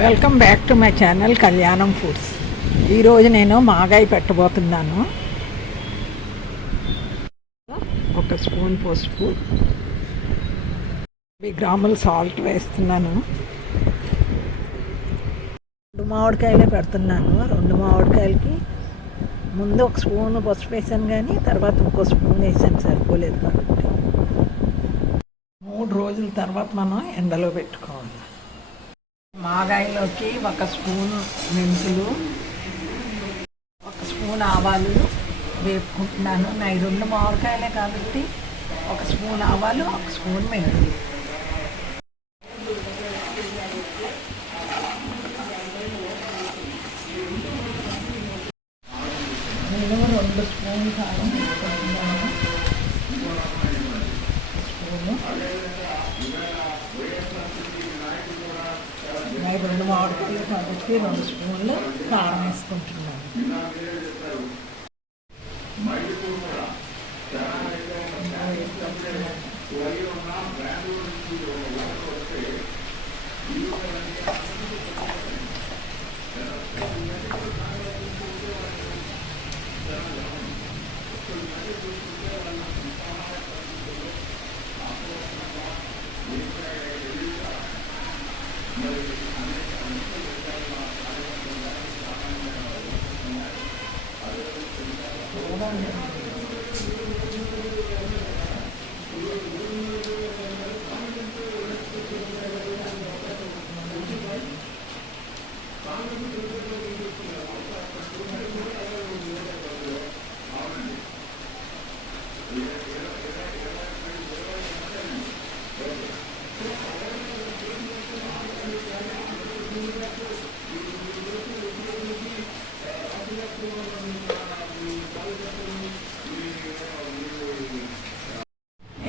Welcome back to my channel కళ్యాణం foods. ఈరోజు నేను మాగాయి పెట్టబోతున్నాను. ఒక స్పూన్ పసుపు, 2 గ్రాములు సాల్ట్ వేస్తున్నాను. 2 మామిడికాయలే పెడుతున్నాను. 2 మామిడికాయలకి ముందు ఒక స్పూన్ పసుపు వేసాను, కానీ తర్వాత ఇంకో స్పూన్ వేసాను, సరిపోలేదు కాబట్టి 3 రోజుల తర్వాత మనం ఎండలో పెట్టుకోవాలి. మాగాయలోకి 1 స్పూను మెంతులు, 1 స్పూన్ ఆవాలు వేపుకుంటున్నాను. నా 2 మామిడికాయలే కాబట్టి 1 స్పూన్ ఆవాలు, 1 స్పూన్ మెంతులు. నేను 2 స్పూన్లు కారం వేసుకుంటున్నాను. స్పూను 2 మామిడికాయలు కాబట్టి 2 స్పూన్లు కారం వేసుకుంటున్నాను.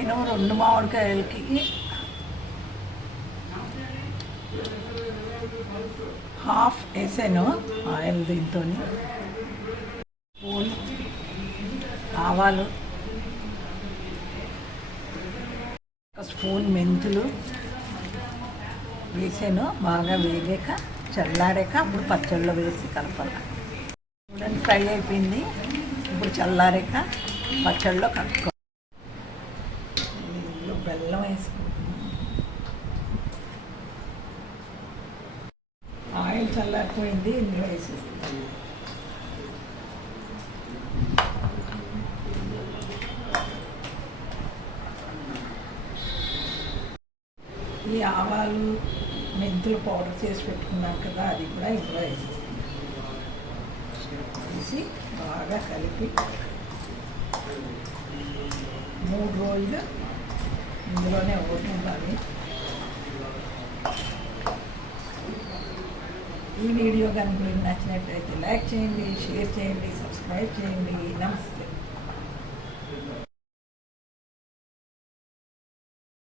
నేను 2 మామిడికాయలకి హాఫ్ వేసాను ఆయిల్. దీంతో స్పూన్ ఆవాలు, 1 స్పూన్ మెంతులు వేసాను. బాగా వేగాక చల్లారాక అప్పుడు పచ్చళ్ళలో వేసి కలపాలి. చూడండి, ఫ్రై అయిపోయింది. ఇప్పుడు చల్లారాక పచ్చళ్ళలో కలుపుకోవాలి. బెల్లం వేసుకుంటున్నాను. ఆయిల్ చల్లారిపోయింది, ఇందులో వేసేస్తాను. ఈ ఆవాలు మెంతులు పౌడర్ చేసి పెట్టుకున్నాం కదా, అది కూడా ఇందులో వేసేస్తాను. వేసి బాగా కలిపి 3 రోజులు ఇందులోనే ఉండాలి. ఈ వీడియో కనుక మీకు నచ్చినట్లయితే లైక్ చేయండి, షేర్ చేయండి, సబ్స్క్రైబ్ చేయండి. నమస్తే.